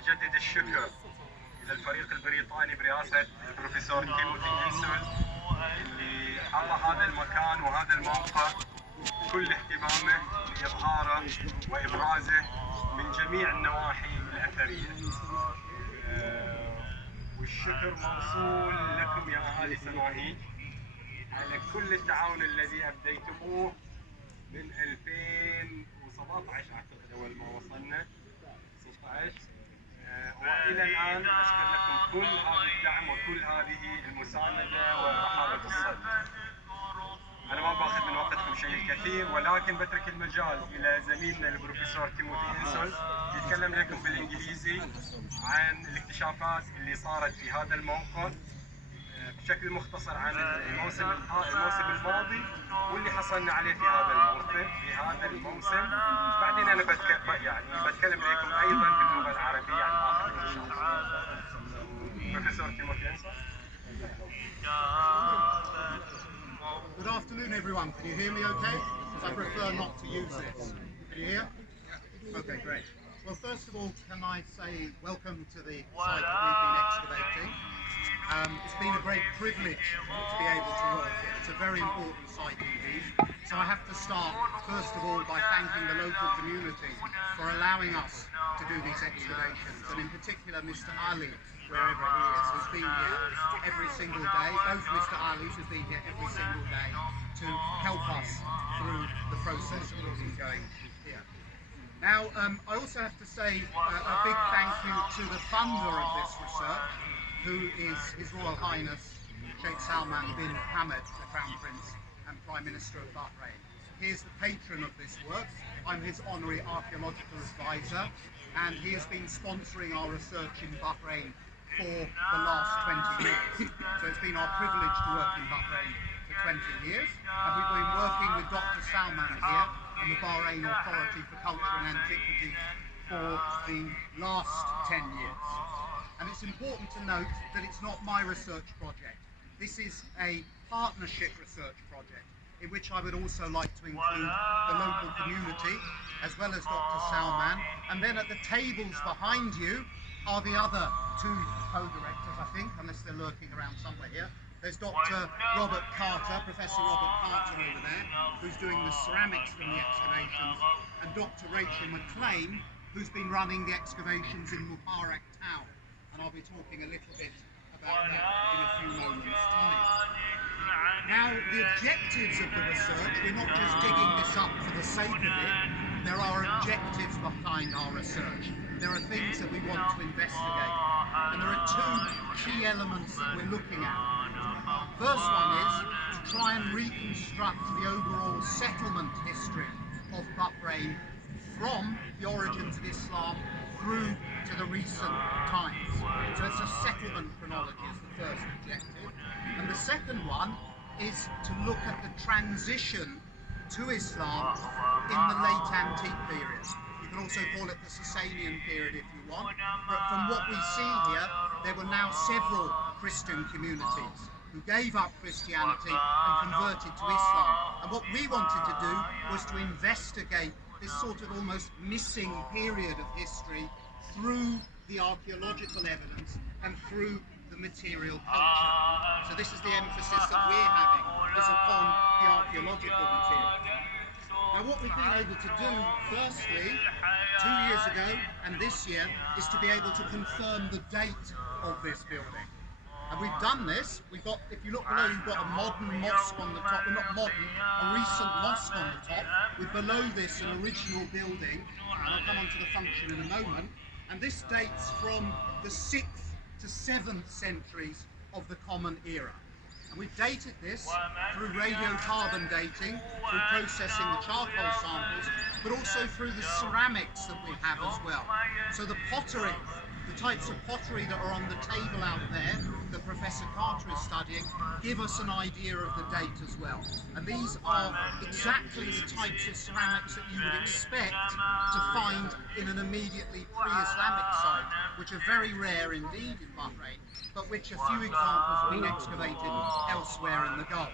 أجدد الشكر إلى الفريق البريطاني برئاسة البروفيسور تيموثي إنسول اللي حظى هذا المكان وهذا الموقع كل اهتمامه لإظهاره وإبرازه من جميع النواحي الأثرية. والشكر موصول لكم يا أهالي سماهيج على كل التعاون الذي أبديتموه من 2017 أعتقد أول ما وصلنا 16 وإلى الآن. أشكر لكم كل هذا الدعم وكل هذه المساندة ورحابة الصدر. أنا ما باخذ من وقتكم شيء الكثير، ولكن بترك المجال إلى زميلنا البروفيسور تيموثي إنسول يتكلم لكم بالإنجليزي عن الاكتشافات اللي صارت في هذا الموقع بشكل مختصر عن الموسم الماضي واللي حصلنا عليه في هذا الموسم. بعدين أنا بتكلم لكم أيضا باللغة العربية عن آخر إن شاء الله. بروفيسور تيموثي إنسول. Good afternoon, everyone. Can you hear me okay? Because I prefer not to use this. Can you hear? Okay, great. Well, first of all, can I say welcome to the site that we've been excavating. It's been a great privilege to be able to work here. It's a very important site indeed. So I have to start, first of all, by thanking the local community for allowing us to do these excavations, and in particular Mr. Ali, wherever he is, who's been here every single day, both Mr. Ali's who've been here every single day to help us through the process that we've been going through here. Now, I also have to say a big thank you to the funder of this research, who is His Royal Highness Sheikh Salman bin Hamad, the Crown Prince and Prime Minister of Bahrain. He is the patron of this work. I'm his honorary archaeological advisor, and he has been sponsoring our research in Bahrain for the last 20 years. So it's been our privilege to work in Bahrain for 20 years. And we've been working with Dr. Salman here and the Bahrain Authority for Culture and Antiquities for the last 10 years. And it's important to note that it's not my research project. This is a partnership research project in which I would also like to include the local community as well as Dr. Salman. And then at the tables behind you are the other two co-directors, I think, unless they're lurking around somewhere here. There's Dr. Robert Carter, Professor Robert Carter over there, who's doing the ceramics from the excavations, and Dr. Rachel McLean, who's been running the excavations in Mubarak Town. And I'll be talking a little bit about that in a few moments' time. Now, the objectives of the research, we're not just digging this up for the sake of it. There are objectives behind our research. There are things that we want to investigate. And there are two key elements that we're looking at. First one is to try and reconstruct the overall settlement history of Bahrain from the origins of Islam through to the recent times. So it's a settlement chronology is the first objective. And the second one is to look at the transition to Islam in the late antique period. You can also call it the Sasanian period if you want. But from what we see here, there were now several Christian communities who gave up Christianity and converted to Islam. And what we wanted to do was to investigate this sort of almost missing period of history through the archaeological evidence and through the material culture. So this is the emphasis that we're having, is upon the archaeological material. Now what we've been able to do, firstly, 2 years ago and this year, is to be able to confirm the date of this building. And we've done this. We've got, if you look below, you've got a modern mosque on the top, well not modern, a recent mosque on the top, with below this an original building, and I'll come on to the function in a moment. And this dates from the 6th to 7th centuries of the Common Era. And we've dated this through radiocarbon dating, through processing the charcoal samples, but also through the ceramics that we have as well. So the pottery, the types of pottery that are on the table out there that Professor Carter is studying give us an idea of the date as well. And these are exactly the types of ceramics that you would expect to find in an immediately pre-Islamic site, which are very rare indeed in Bahrain, but which a few examples have been excavated elsewhere in the Gulf.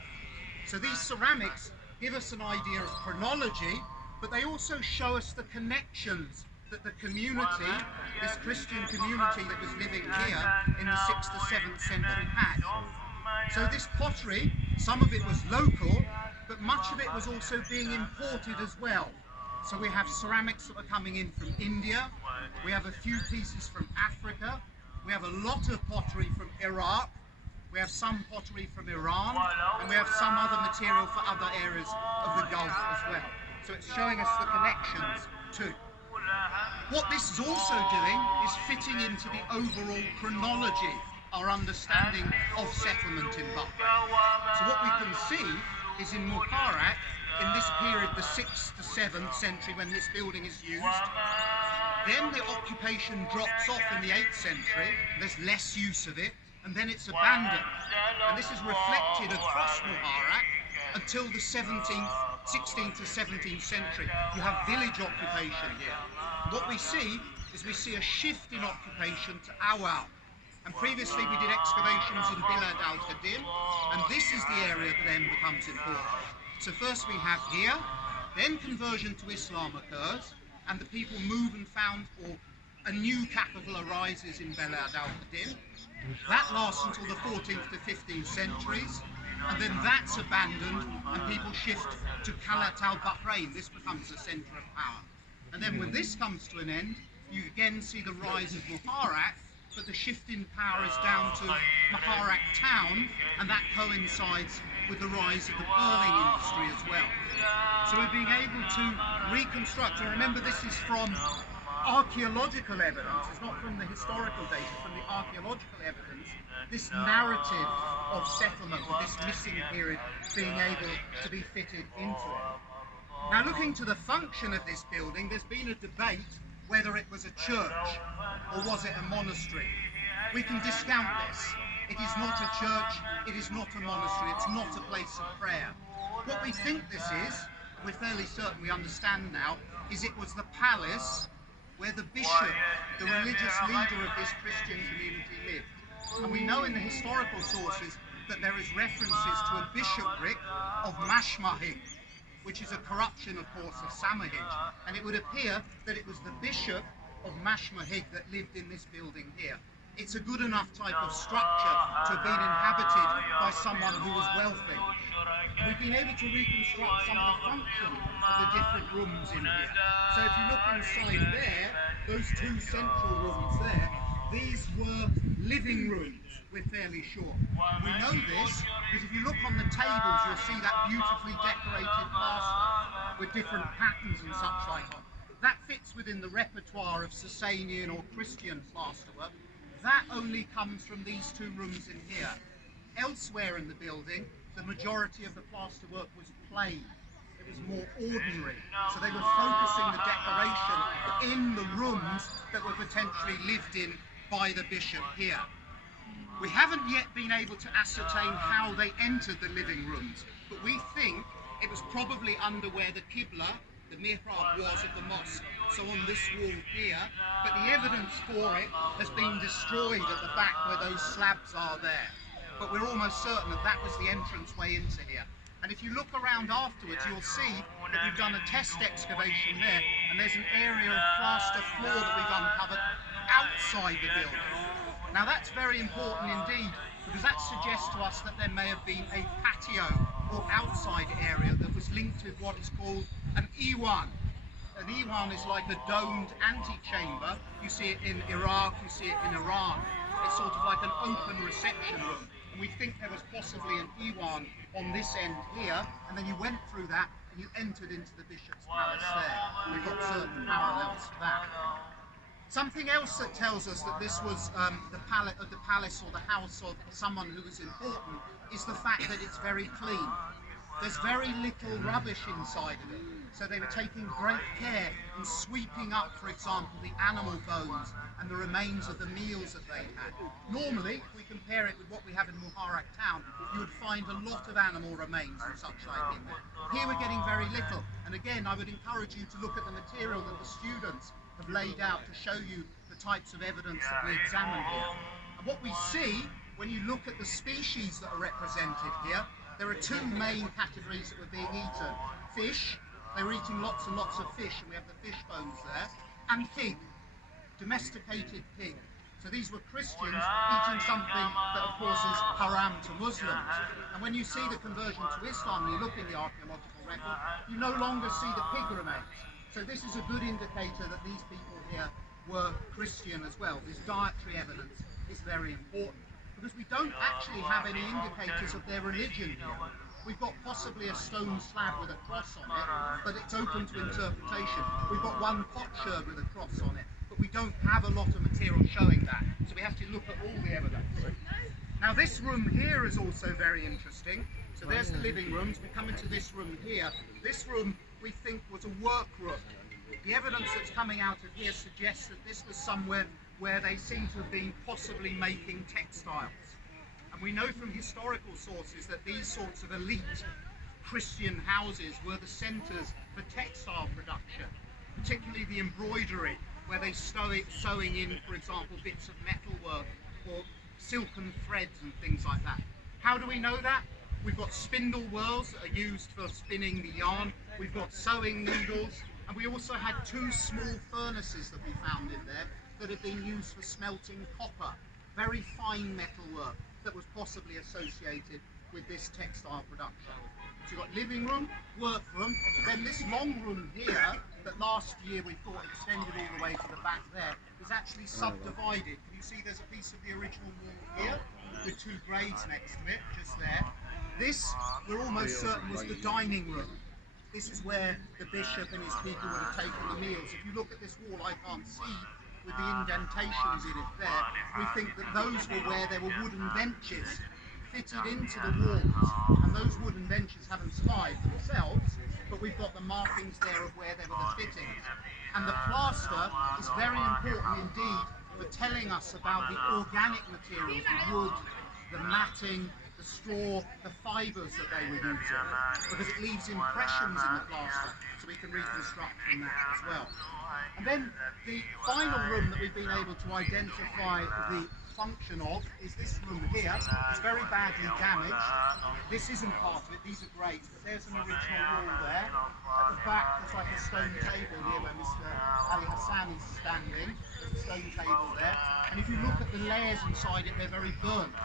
So these ceramics give us an idea of chronology, but they also show us the connections that the community, this Christian community that was living here in the 6th to 7th century had. So this pottery, some of it was local, but much of it was also being imported as well. So we have ceramics that are coming in from India, we have a few pieces from Africa, we have a lot of pottery from Iraq, we have some pottery from Iran, and we have some other material for other areas of the Gulf as well. So it's showing us the connections too. What this is also doing is fitting into the overall chronology, our understanding of settlement in Bahrain. So what we can see is in Mukharak, in this period, the 6th to 7th century when this building is used, then the occupation drops off in the 8th century, there's less use of it, and then it's abandoned. And this is reflected across Mukharak until the 16th to 17th century. You have village occupation here. What we see is we see a shift in occupation to Awal. And previously we did excavations in Bilad al-Qadim, and this is the area that then becomes important. So first we have here, then conversion to Islam occurs, and the people move and found, or a new capital arises in Bilad al-Qadim. That lasts until the 14th to 15th centuries, and then that's abandoned and people shift to Khalat al-Bahrain. This becomes the centre of power. And then when this comes to an end, you again see the rise of Mukharak, but the shift in power is down to Mukharak town, and that coincides with the rise of the pearling industry as well. So we're being able to reconstruct, and remember this is from archaeological evidence, it's not from the historical data, from the archaeological evidence, this narrative of settlement, of this missing period being able to be fitted into it. Now looking to the function of this building, there's been a debate whether it was a church or was it a monastery. We can discount this. It is not a church, it is not a monastery, it's not a place of prayer. What we think this is, we're fairly certain we understand now, is it was the palace where the bishop, the religious leader of this Christian community lived. And we know in the historical sources that there is references to a bishopric of Mashmaheghs, which is a corruption, of course, of Samaheej. And it would appear that it was the bishop of Mashmaheghs that lived in this building here. It's a good enough type of structure to have been inhabited by someone who was wealthy. We've been able to reconstruct some of the function of the different rooms in here. So if you look inside there, those two central rooms there, these were living rooms, we're fairly sure. We know this because if you look on the tables, you'll see that beautifully decorated plaster with different patterns and such like on. That fits within the repertoire of Sasanian or Christian plasterwork. That only comes from these two rooms in here. Elsewhere in the building, the majority of the plasterwork was plain. It was more ordinary. So they were focusing the decoration in the rooms that were potentially lived in by the bishop here. We haven't yet been able to ascertain how they entered the living rooms, but we think it was probably under where the Qibla, the mihrab, was of the mosque, so on this wall here, but the evidence for it has been destroyed at the back where those slabs are there. But we're almost certain that that was the entrance way into here. And if you look around afterwards, you'll see that we've done a test excavation there, and there's an area of plaster floor that we've uncovered outside the building. Now that's very important indeed, because that suggests to us that there may have been a patio or outside area that was linked with what is called an Iwan. An Iwan is like a domed antechamber. You see it in Iraq, you see it in Iran. It's sort of like an open reception room. And we think there was possibly an Iwan on this end here, and then you went through that and you entered into the bishop's palace there. We've got certain parallels to that. Something else that tells us that this was the palace or the house of someone who was important is the fact that it's very clean. There's very little rubbish inside of it. So they were taking great care in sweeping up, for example, the animal bones and the remains of the meals that they had. Normally, if we compare it with what we have in Mukharak town, you would find a lot of animal remains and such like in there. Here we're getting very little. And again, I would encourage you to look at the material that the students have laid out to show you the types of evidence that we examine here. And what we see, when you look at the species that are represented here, there are two main categories that were being eaten. Fish, they were eating lots and lots of fish, and we have the fish bones there. and pig, domesticated pig. So these were Christians eating something that of course is haram to Muslims. And when you see the conversion to Islam, you look in the archaeological record, you no longer see the pig remains. So this is a good indicator that these people here were Christian as well. This dietary evidence is very important because we don't actually have any indicators of their religion here. We've got possibly a stone slab with a cross on it, but it's open to interpretation. We've got one potsherd with a cross on it, but we don't have a lot of material showing that. So we have to look at all the evidence. Now this room here is also very interesting. So there's the living rooms. We come into this room here. This room we think was a work room. The evidence that's coming out of here suggests that this was somewhere where they seem to have been possibly making textiles. And we know from historical sources that these sorts of elite Christian houses were the centres for textile production, particularly the embroidery, where they sewing in, for example, bits of metalwork or silken threads and things like that. How do we know that? We've got spindle whorls that are used for spinning the yarn. We've got sewing needles, and we also had two small furnaces that we found in there that had been used for smelting copper, very fine metalwork that was possibly associated with this textile production. So you've got living room, workroom, then this long room here that last year we thought extended all the way to the back there is actually subdivided. Can you see there's a piece of the original wall here with two grades next to it, just there. This, we're almost certain, was the dining room. This is where the bishop and his people would have taken the meals. If you look at this wall, I can't see with the indentations in it there, we think that those were where there were wooden benches fitted into the walls, and those wooden benches haven't survived themselves, but we've got the markings there of where there were the fittings. And the plaster is very important indeed for telling us about the organic materials, the wood, the matting, the straw, the fibres that they were using, because it leaves impressions in the plaster, so we can reconstruct from that as well. And then the final room that we've been able to identify the function of is this room here. It's very badly damaged. This isn't part of it, these are great, but there's an original wall there. At the back there's like a stone table here where Mr. Ali Hassan is standing. There's a stone table there. And if you look at the layers inside it, they're very burnt.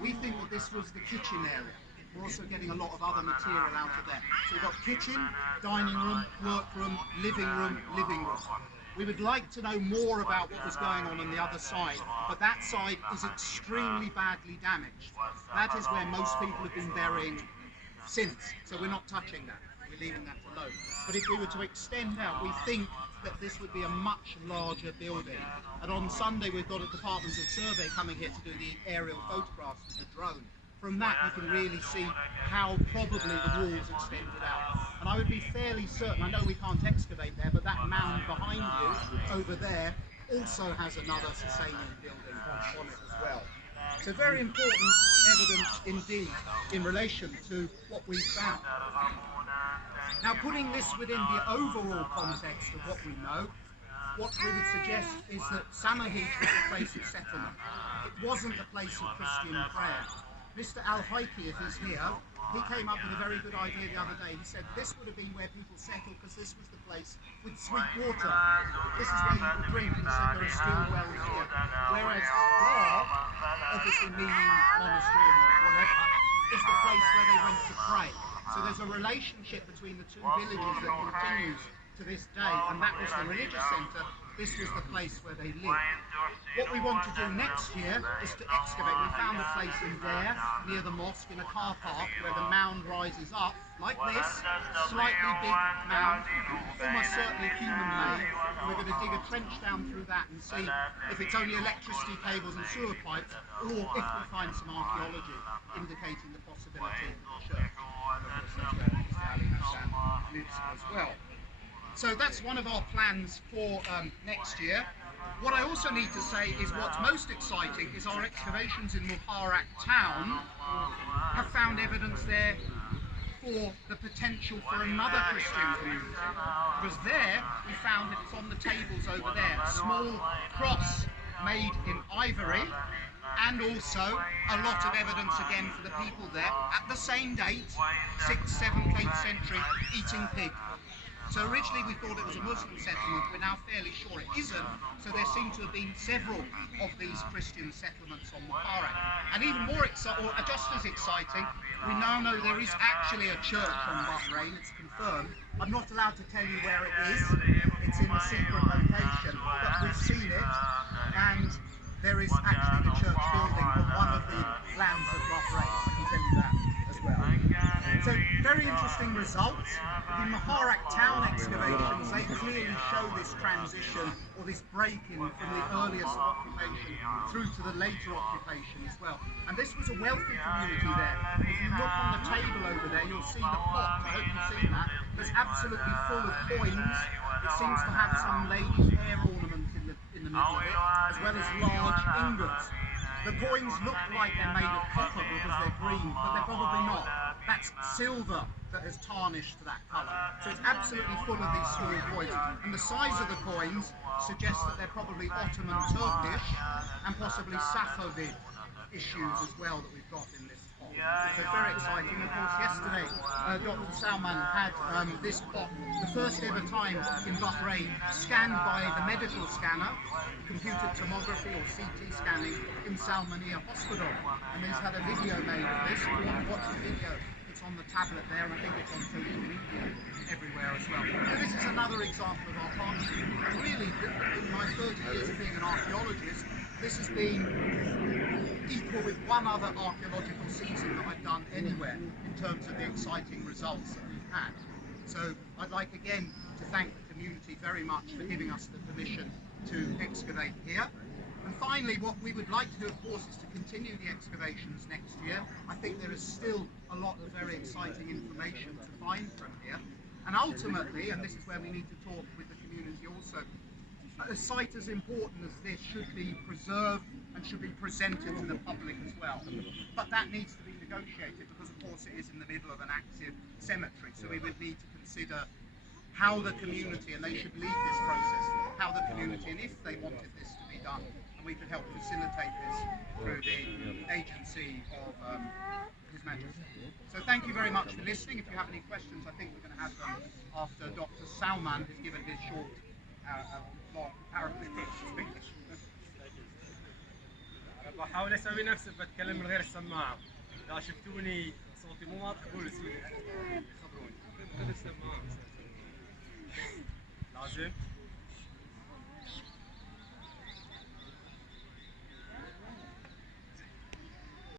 We think that this was the kitchen area. We're also getting a lot of other material out of there. So we've got kitchen, dining room, workroom, living room, living room. We would like to know more about what was going on the other side, but that side is extremely badly damaged. That is where most people have been burying since, so we're not touching that. We're leaving that alone. But if we were to extend out, we think that this would be a much larger building. And on Sunday we've got a Department of Survey coming here to do the aerial photographs with the drone. From that you can really see how probably the walls extended out. And I would be fairly certain, I know we can't excavate there, but that mound behind you over there also has another Sasanian building on it as well. So very important evidence indeed in relation to what we found. Now putting this within the overall context of what we know, what we would suggest is that Samaheej was a place of settlement. It wasn't a place of Christian prayer. Mr. Al-Haiki, if he's here, he came up with a very good idea the other day. He said this would have been where people settled because this was the place with sweet water. This is where you could drink, and he said there are still wells here. Whereas there, obviously meaning monastery or whatever, is the place where they went to pray. So there's a relationship between the two villages that continues to this day, and that was the religious centre. This was the place where they lived. What we want to do next year is to excavate. We found a place in there, near the mosque, in a car park, where the mound rises up, like this, slightly big mound, almost certainly human-made. We're going to dig a trench down through that and see if it's only electricity cables and sewer pipes, or if we find some archaeology indicating the possibility of the church. And of course, that's where Mr. Ali Hassan lives as well. So that's one of our plans for next year. What I also need to say is what's most exciting is our excavations in Muharraq town have found evidence there for the potential for another Christian community. Because there we found it's on the tables over there, a small cross made in ivory, and also a lot of evidence again for the people there at the same date, 6th, 7th, 8th century, eating pig. So originally we thought it was a Muslim settlement, we're now fairly sure it isn't, so there seem to have been several of these Christian settlements on Mubarak. And even more exciting, or just as exciting, we now know there is actually a church on Bahrain, it's confirmed. I'm not allowed to tell you where it is, it's in a secret location, but we've seen it, and there is actually the church building on one of the lands of Bahrain, I can tell you that as well. So, very interesting results. The Mubarak town excavations, they clearly show this transition, or this break-in from the earliest occupation through to the later occupation as well. And this was a wealthy community there. If you look on the table over there, you'll see the pot, I hope you've seen that. It's absolutely full of coins. It seems to have some lady's hair ornament in the middle of it, as well as large ingots. The coins look like they're made of copper because they're green, but they're probably not. That's silver that has tarnished to that colour. So it's absolutely full of these small coins. And the size of the coins suggests that they're probably Ottoman Turkish and possibly Safavid issues as well that we've got in this pot. So it's very exciting. Of course, yesterday Dr. Salman had this pot, the first ever time in Bahrain, scanned by the medical scanner, computed tomography or CT scanning in Salmania Hospital. And he's had a video made of this. If you want to watch the video, it's on the tablet there, and I think it's on social media everywhere as well. So this is another example of our partnership. And really, in my 30 years of being an archaeologist, this has been equal with one other archaeological season that I've done anywhere in terms of the exciting results that we've had. So I'd like again to thank the community very much for giving us the permission to excavate here. And finally, what we would like to do, of course, is to continue the excavations next year. I think there is still a lot of very exciting information to find from here. And ultimately, and this is where we need to talk with the community also, a site as important as this should be preserved and should be presented to the public as well. But that needs to be negotiated because, of course, it is in the middle of an active cemetery. So we would need to consider how the community, and they should lead this process, how the community, and if they wanted this to be done, and we could help facilitate this through the agency of His Majesty. So thank you very much for listening. If you have any questions, I think we're going to have them after Dr. Salman has given his short long paraphrastic speech. أنا بحاول أسوي نفسي بتكلم من غير السماعة. إذا شفتوني صوتي مو واضح قولوا خبروني. السماعة لازم.